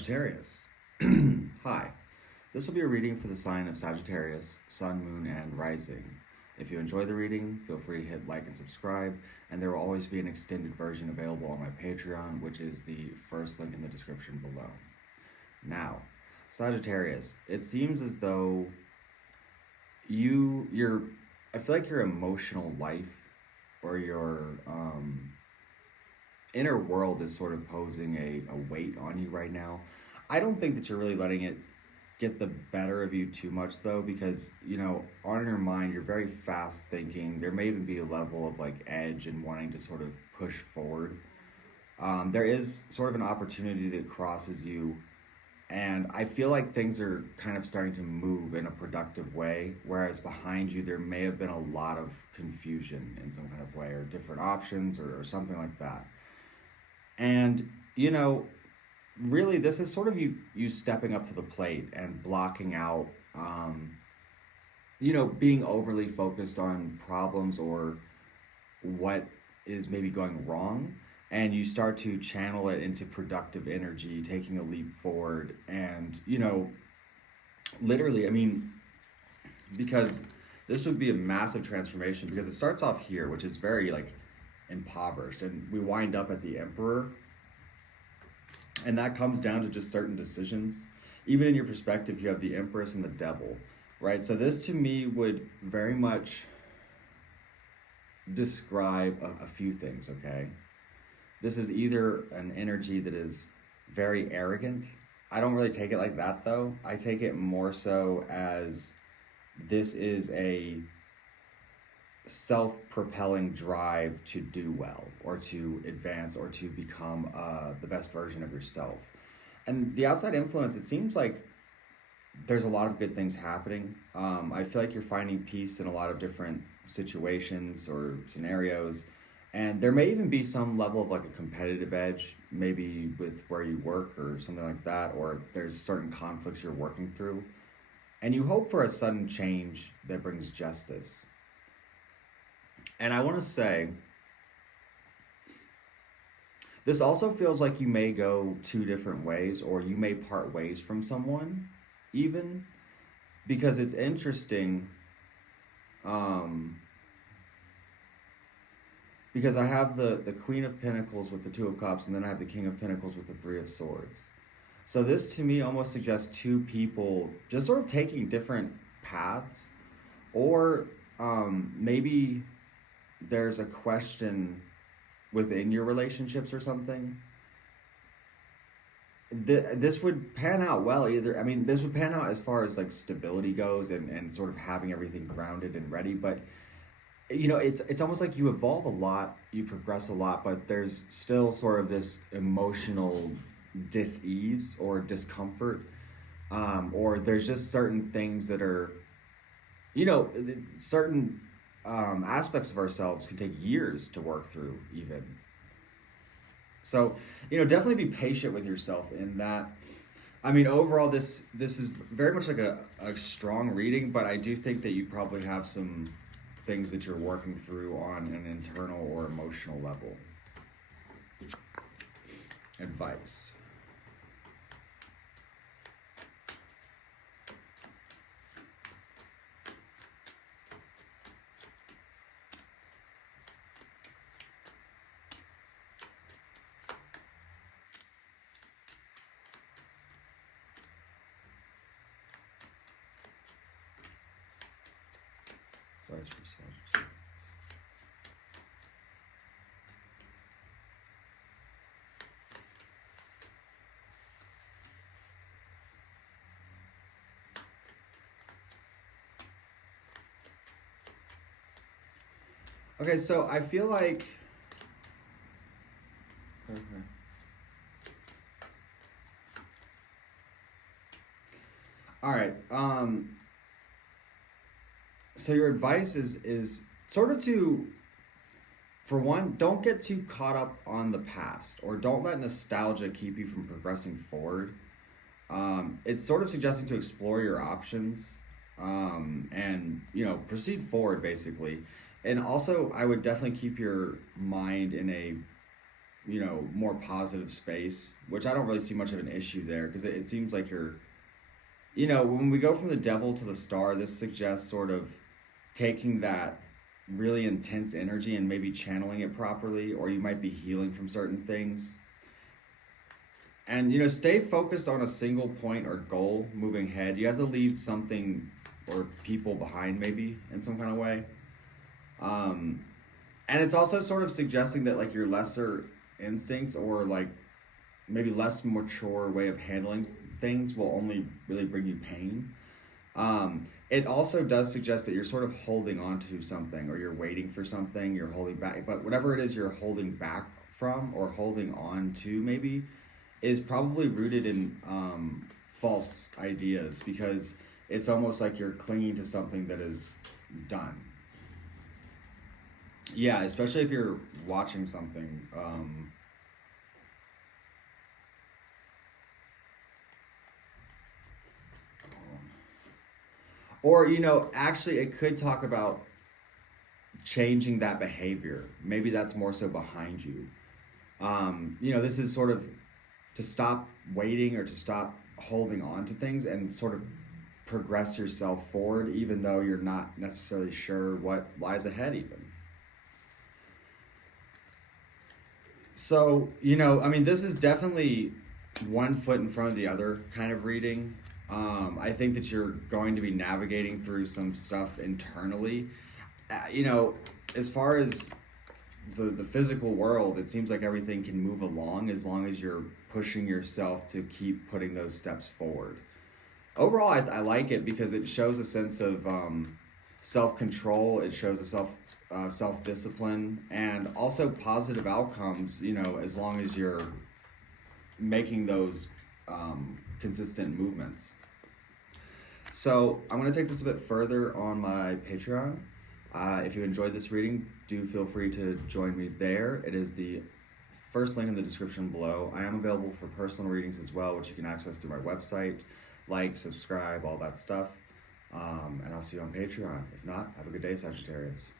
Sagittarius. Hi, this will be a reading for the sign of Sagittarius, Sun, Moon, and Rising. If you enjoy the reading, feel free to hit like and subscribe, and there will always be an extended version available on my Patreon, which is the first link in the description below. Now, Sagittarius, it seems as though I feel like your emotional life or your inner world is sort of posing a weight on you right now. I don't think that you're really letting it get the better of you too much though, because on your mind you're very fast thinking. There may even be a level of like edge and wanting to sort of push forward. There is sort of an opportunity that crosses you, and I feel like things are kind of starting to move in a productive way, whereas behind you there may have been a lot of confusion in some kind of way, or different options, or something like that. And really this is sort of you stepping up to the plate and blocking out being overly focused on problems or what is maybe going wrong, and you start to channel it into productive energy, taking a leap forward. And literally, because this would be a massive transformation, because it starts off here, which is very like impoverished, and we wind up at the Emperor, and that comes down to just certain decisions. Even in your perspective, you have the Empress and the Devil, right? So this to me would very much describe a few things. Okay, this is either an energy that is very arrogant. I don't really take it like that though. I take it more so as this is a self-propelling drive to do well, or to advance, or to become the best version of yourself. And the outside influence, it seems like there's a lot of good things happening. I feel like you're finding peace in a lot of different situations or scenarios, and there may even be some level of like a competitive edge, maybe with where you work or something like that, or there's certain conflicts you're working through, and you hope for a sudden change that brings justice. And I want to say, this also feels like you may go two different ways, or you may part ways from someone, even, because it's interesting, because I have the Queen of Pentacles with the Two of Cups, and then I have the King of Pentacles with the Three of Swords. So this to me almost suggests two people just sort of taking different paths, or maybe there's a question within your relationships or something. This would pan out well either. This would pan out as far as like stability goes, and sort of having everything grounded and ready. But it's almost like you evolve a lot, you progress a lot, but there's still sort of this emotional dis-ease or discomfort, or there's just certain things that are, certain aspects of ourselves can take years to work through even. So definitely be patient with yourself in that. Overall this is very much like a strong reading, but I do think that you probably have some things that you're working through on an internal or emotional level. Advice. Advice for Sagittarius. Okay, so I feel like all right. So your advice is sort of to, for one, don't get too caught up on the past, or don't let nostalgia keep you from progressing forward. It's sort of suggesting to explore your options, and proceed forward basically. And also, I would definitely keep your mind in a more positive space, which I don't really see much of an issue there, because it seems like you're, when we go from the devil to the star, this suggests sort of taking that really intense energy and maybe channeling it properly, or you might be healing from certain things. And, stay focused on a single point or goal moving ahead. You have to leave something or people behind, maybe, in some kind of way. And it's also sort of suggesting that, like, your lesser instincts or, like, maybe less mature way of handling things will only really bring you pain. It also does suggest that you're sort of holding on to something, or you're waiting for something, you're holding back. But whatever it is you're holding back from or holding on to, maybe, is probably rooted in false ideas, because it's almost like you're clinging to something that is done. Yeah, especially if you're watching something. Or, actually it could talk about changing that behavior. Maybe that's more so behind you. This is sort of to stop waiting or to stop holding on to things and sort of progress yourself forward, even though you're not necessarily sure what lies ahead even. So, this is definitely one foot in front of the other kind of reading. I think that you're going to be navigating through some stuff internally. As far as the physical world, it seems like everything can move along as long as you're pushing yourself to keep putting those steps forward. Overall, I like it because it shows a sense of self-control. It shows a self-discipline, and also positive outcomes, as long as you're making those consistent movements. So I'm going to take this a bit further on my Patreon. If you enjoyed this reading, do feel free to join me there. It is the first link in the description below. I am available for personal readings as well, which you can access through my website. Like, subscribe, all that stuff. And I'll see you on Patreon. If not, have a good day, Sagittarius.